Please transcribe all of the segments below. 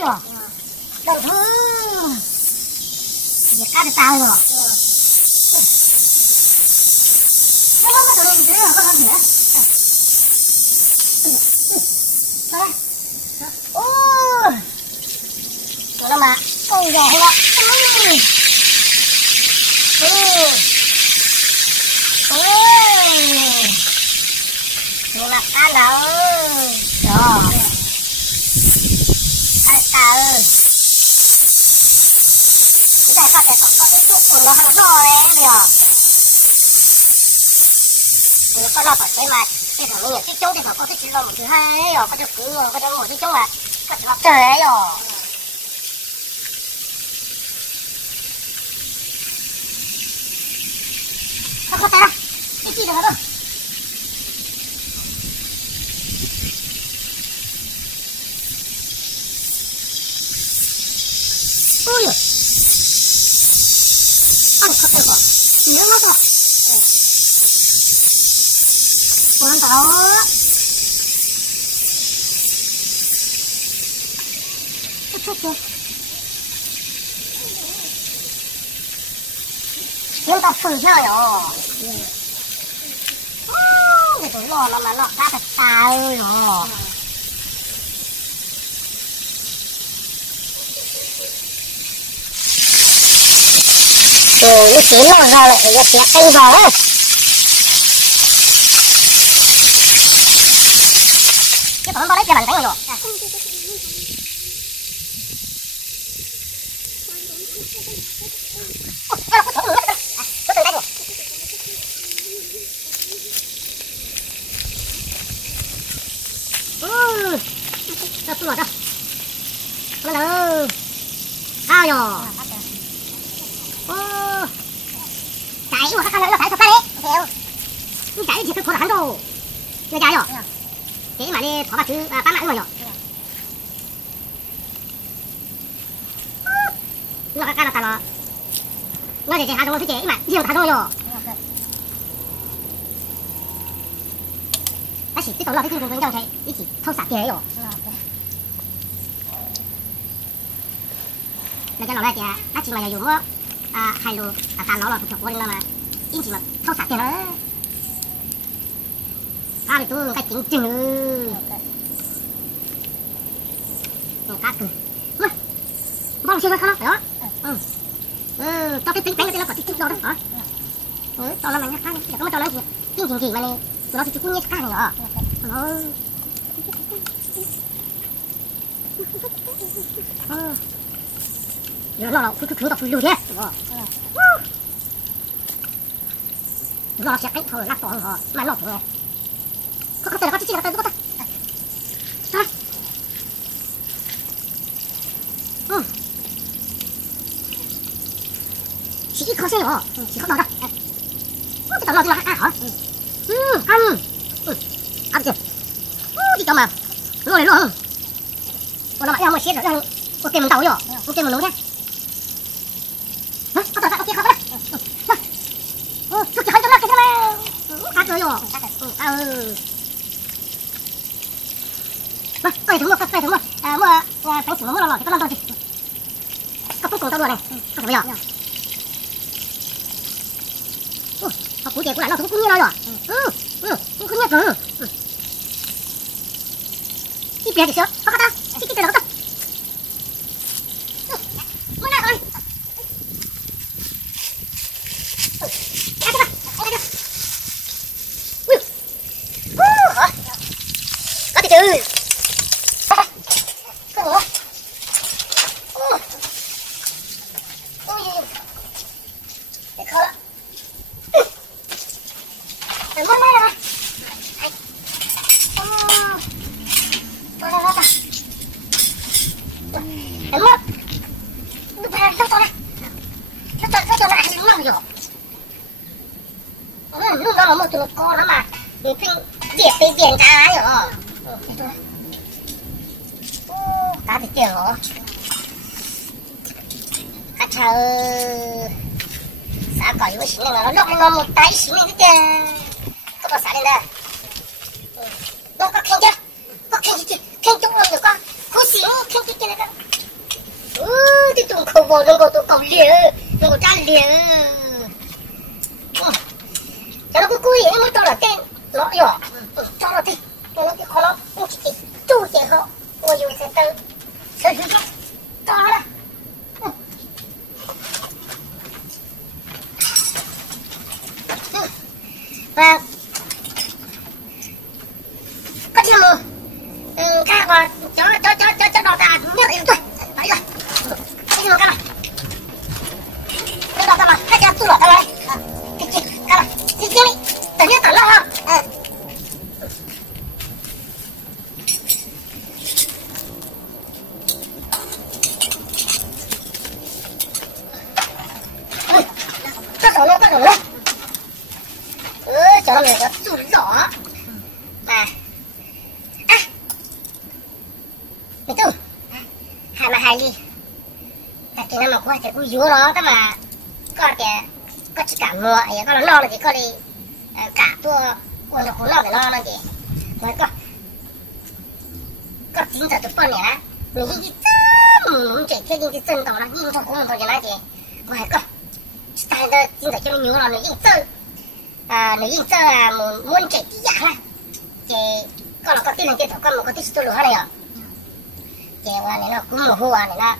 rồi. Đầu thứ việc cá được tao rồi. Nó có đồ thế rồi, có gì nữa? Đây. Ôi. Nó mà con gà nó. Nhưng mà cá đâu. Rồi. Cá ơi. Bây giờ có thể có cái chút của nó hẳn rồi bây giờ. Nó có nó phải mà cái thằng mình cái chỗ thì nó có cái chuyện một thứ hai rồi có cho cứ rồi có cho một cái chỗ là có cho trời ấy rồi. Không có tay đâu. Cái gì được không? Ui giời. Ăn thật được rồi. Nhớ lắm rồi. Con đó. Chết. Nhưng ta phử ra rồi. Cái túi lò mà nó ra thật xa ơi rồi. Nó chín rồi ra lại phải chẹt canh vào ấy. Cái tổn bao đấy cho bạn đánh rồi. Đâu xuống rồi đâu. Nó đâu. Sao rồi? Chạy mà các con nó chạy thật đấy. Theo. Nhưng chạy thì cứ khổ hắn đâu. Người chạy rồi. Thế mà đi thỏ bạc chứ bán lại rồi rồi. Nó các con nó. Nó để hạ rồi thế mà nhiều thằng rồi. Nó chỉ cái tổ lò cái cùng nhau thấy ý chỉ thâu sạc kia rồi. Là cho nó là kìa, nó chỉ mà dùng á hai lô tàn nó là thuộc của mà in chỉ mà thâu sạc kia đó. Thì tôi cái chính chừng. Cá cừ. Bông chưa không đó. Cho cái tính cái nó có cái đó đó. Cho nó mà nhắc cái, không cho nó chính gì mà này, nó thì cũng nhét cái này rồi. Nó cứ đọc lùi thế. Nó sẽ cái thôi lắc toàn rồi, mà lọt rồi. Có thể là có chỉ là có ta. Chỉ khó xem rồi, chỉ khó đọc đâu. Cái tao lo cho ăn hả? Ăn. Ăn chưa? Đi cho mà. Rồi luôn. Còn nó mà xếp rồi. Ok mình tàu rồi. Ok mình nấu thế. Hả? Có tao ok không đó. Chút chỉ hơi cho nó cái này. Cắt rồi rồi. Vâng, ơi đúng rồi. Mua bánh sủi mua lò thì có 5 đồng gì. Có cuối cùng tao đùa này. Không phải bây giờ. Học cú trẻ của lại nó cũng như rồi. Cũng như rồi. Đi bè thì sớm, có ta. Cái tiền nó có ta. Muốn nào rồi. Cái gì vậy? Có thì chứ. Lúc đó nó một tụi con nó mà biển cá ấy rồi. Cá thì kiểu rồi. Cá chờ xã cỏ yếu xíu này nó lốc nó một tay xíu này thế có bao xã lên đây. Nó có khen chưa? Có khen chưa? Khen chỗ được con. Cô xíu khen kia này đó. bộ đừng có tụ cầu liền đừng có tràn liền cho nó cứ cùi nó mới cho là tên nó nhỏ cho nó thì nó cái khó nó cũng chỉ tu tiền họ ôi yêu sẽ tới sẽ đi to đó và có chừng các bạn cho đào ta nhớ em tôi đấy rồi cái gì mà các bạn cho đào ta mà cái cha tu lọt ta này cái gì các bạn gì kia đi tự nhiên tự lo ha bắt đầu lên cho nó mình có tu rõ à mình tu hai mà hai ly cái nó mà qua thì cũng dúa đó cái mà có cái có chỉ cả mùa ấy có nó lo là chỉ có đi cả tua quần nó lo để lo nó gì mới có chính giờ tụi con này á mình đi chân chạy theo những cái chân tàu nó nhìn cho cũng thôi cho nó gì mới có tại đó chính giờ cho mình nhớ là mình đi chân nếu như là muốn chạy tí dạng á thì con nó có tí lần tiền con một có tí số lửa này à thì này nó cũng một hoa này nó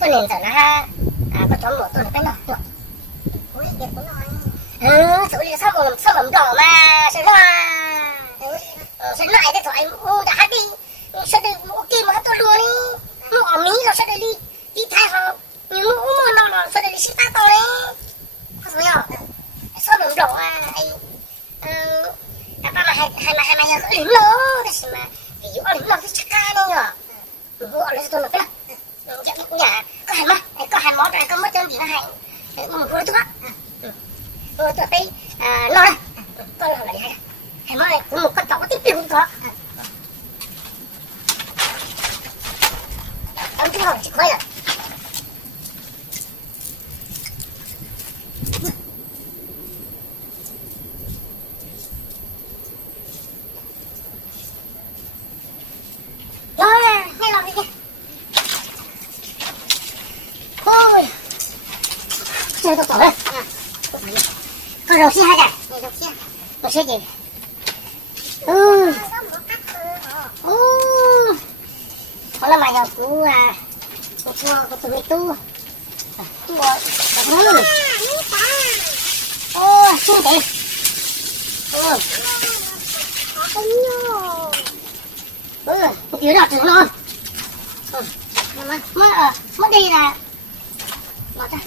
có nền giờ nó có cho một tuần cái nào được ôi đẹp quá rồi số liệu sao làm đỏ mà sẽ lại thế thôi ô đã hát đi sẽ được ok mà tôi luôn đi mua mí rồi sẽ đi đi thay họ những mua nó sẽ đi ship tao đấy có gì không sao làm đỏ ai ba mà hai mà giờ lính nó thế mà cái gì lính nó thì chắc ca đây nhở mua lấy tôi nó cái nhà có hai món rồi có mất chân gì nó hay một cô thuốc tôi thấy lo đây con là lấy hai món này cũng một con chó có tiếp tiêu không có ông cứ hỏi chị quay rồi hay làm gì kìa ôi chơi tôi tổ đây con rau xi hai cả rau xi gì có là mày giờ cú có tụi tu ô xin thế một kiểu đọt trứng luôn mất đi là bỏ ra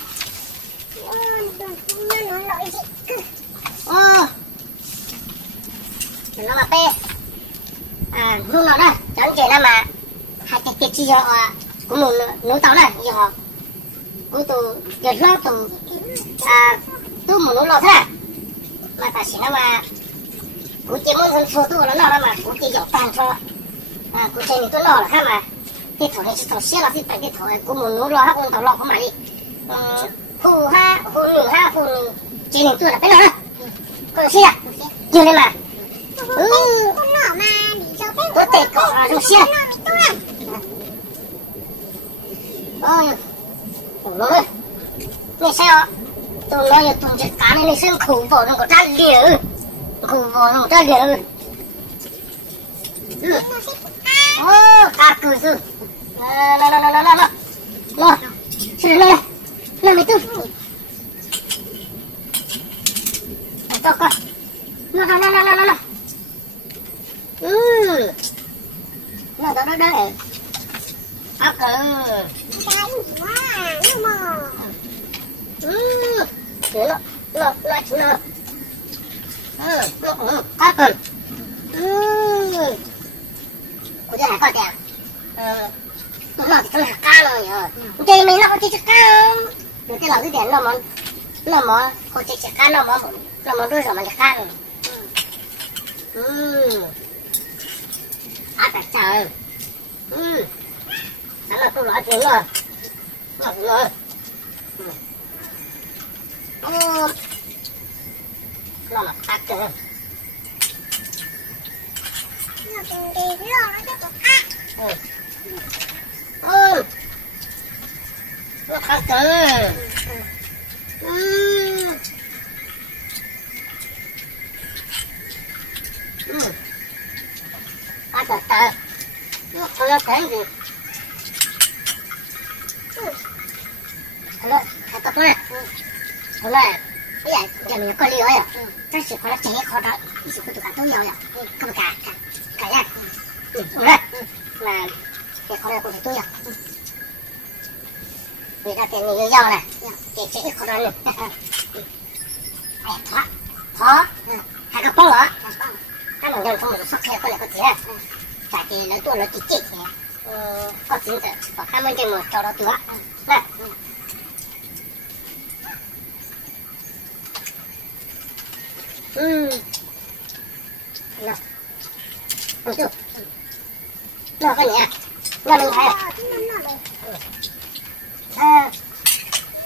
nó mà pe luôn nó đây chẳng kể là mà hai cái chi họ cũng một nấu táo này như họ cũng từ giờ lo từ tu một nấu lò thế mà ta chỉ nó mà cũng chỉ muốn số tu nó nào mà cũng chỉ dọc tàn cho cũng chỉ những cái lò là khác mà cái thổi này thổi xe là cái cái thổi cũng một nấu lò khác cũng thổi lò không mà đi phụ nửa chỉ những tôi là cái lò đó còn xe nhiều lên mà con nỏ mà để cho cái có thể có dùng xe đúng rồi này sao tôi nói là tôi chỉ cá này xem khủ vào nó có ra liều khủ vào nó ra liều cá cừ sư lo chơi lên làm mấy tư cho con nó đây ác cừ nó ác cừ của cái này con kìa nó thì con cá rồi nhờ cái mình nó có chỉ cá được cái lòng cái đèn nó mà có chỉ cá nó mà đôi rồi mà cá rồi ác cả trời đó là tôi nói chuyện rồi nó là ác trời Ăn cứng. Ăn từ từ. Không có cái gì. Không có, không có cái. Không có. Bây giờ mình có lý rồi. Chắc chỉ có là chế khó đó. Ý chỉ có tụi cả tốt nhau rồi. Không cả nha. Đúng rồi. Mà cái khó đó cũng phải tốt nhau. Vì ra tiền mình như nhau này. Cái chế khó đó nữa. Khó. Hai cái bông hả? Hai mình dân không được sắp theo con này có gì à? Chả thì lấy tuổi lấy chỉ chết nhé. Có chính tự. Có hai mươi trên một cho đó nữa. Này. Nào. Được chưa? Nào cái nhỉ? Nào mình thấy à?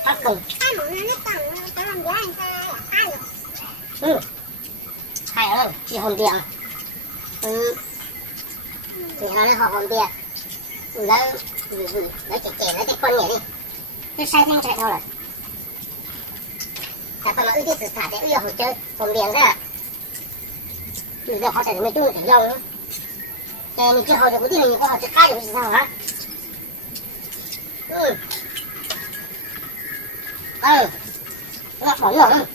Bắt cùng. Hai món này nó tặng cho làm gì anh hai rồi. Hay hơn, chỉ hồn tiền. Thì nó hồn tiền. Lấy trẻ lấy cái con nhỉ đi. Cứ sai thanh chạy thôi rồi. Tại con nó ưu tiên sự thả để ưu hồi chơi hồn tiền ra. Bây giờ họ sẽ mấy chung để dòng nữa. Thế mình chưa hồi được cái gì mình có họ sẽ khai được sao hả? Nó bỏ nhỏ không?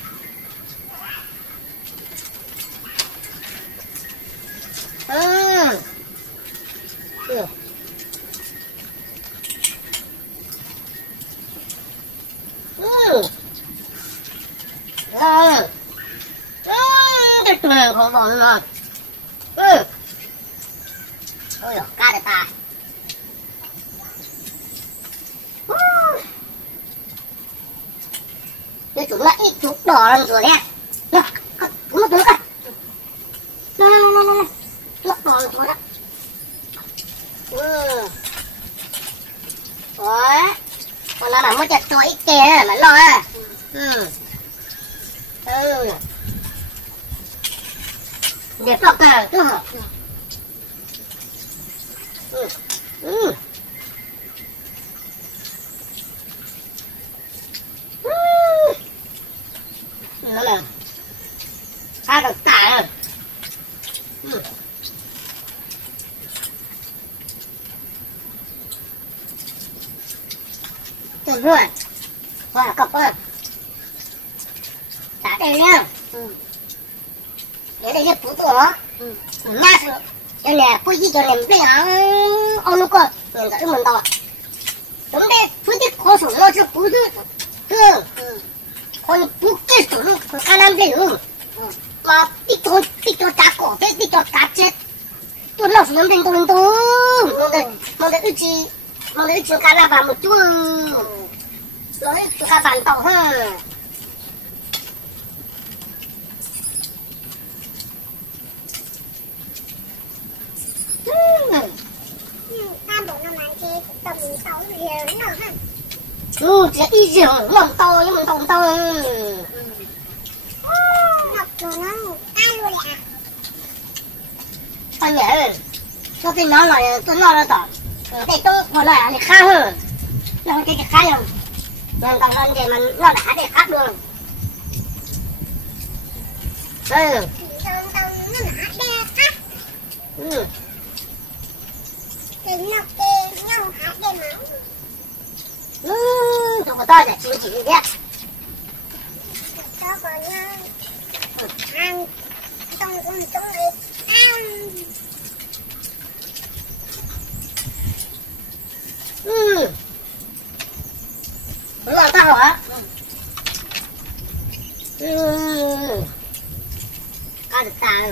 Cái tụi này khó bỏ nữa. Ôi dồi, cá để ta. Cái chúng lại ít chút đỏ lên rồi nè. Nè, đúng rồi, đúng rồi. Nè. Chút đỏ lên rồi đó. Ôi. Còn nó mới chặt cho ít kè mà lo à. Đẹp lọc à, cứ hả? Nó là hai được tả. Tuyệt vời. Hoa cặp ơi. Tả đây nhá. Để đây là phụ tổ. Nát rồi. Cho nè, phụ gì cho nè bây giờ ông nó coi. Mình đã mình to. Đúng đấy, phụ gì khó sống nó chứ phụ gì. Con phụ cái sống của khả năng đấy hương. Mà bị cho cá cổ thế, bị cho cá chết. Tôi nó sống bên tôi. Mà để ưu chi cá là vào một chút. Nói cho cá bản tàu ha. Tam bộ năm nay thì tầm 6 giờ nữa ha. Chỉ ít giờ mầm to nhưng mầm to. Học rồi nó ai luôn ạ? Anh nhỉ? Cho tôi nói là tỏ. Để tôi còn lại thì khác hơn. Nó cái khác không? Nên tăng hơn để mà nó đã để khác được. Tầm nó đã đe khác. Thì nó kê nhau hả đe máu. Không có tôi để chỉ biết. Cho còn ăn trong đi ăn. Đúng rồi tao hả? Cá được tao.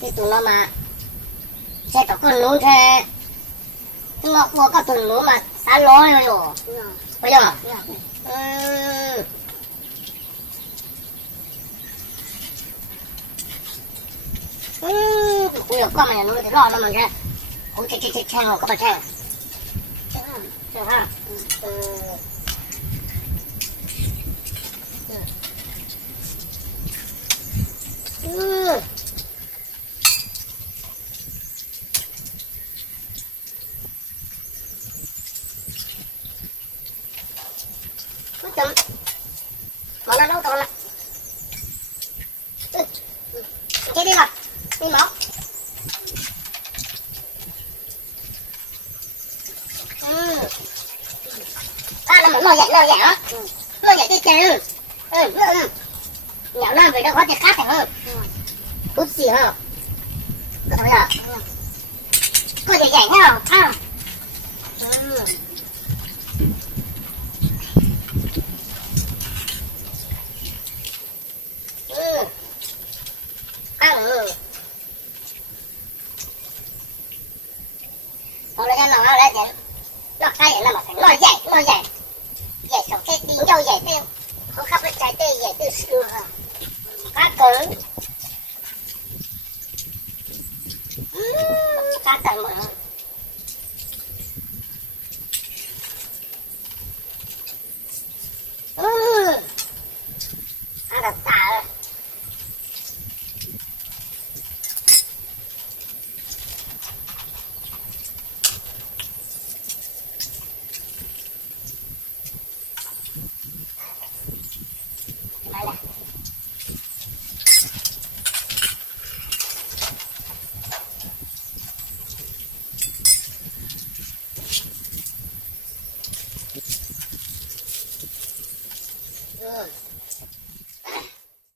Cái tụi nó mà sẽ có con lún thế. Nó có cái tụi nó mà xa lối rồi. Bây giờ. Tụi nó con mà nó để lo nó mà ra. Ôi chết rồi, có phải chết. Được ha. chấm món nó nấu to lắm. Chế đi rồi đi máu. Nó muốn lo dậy á, lo dậy cái chân. Nhậu nó về đâu có cái khác phải không? Cút gì không? Thôi à, có thể dậy nhau không? Còn lại nó lại vậy, nó cái là mà nó dậy, dậy xong cái tiếng châu dậy tiêu, không khắp cái trái tê dậy tiêu xưa hả? Cá cứng, cá cứng mà.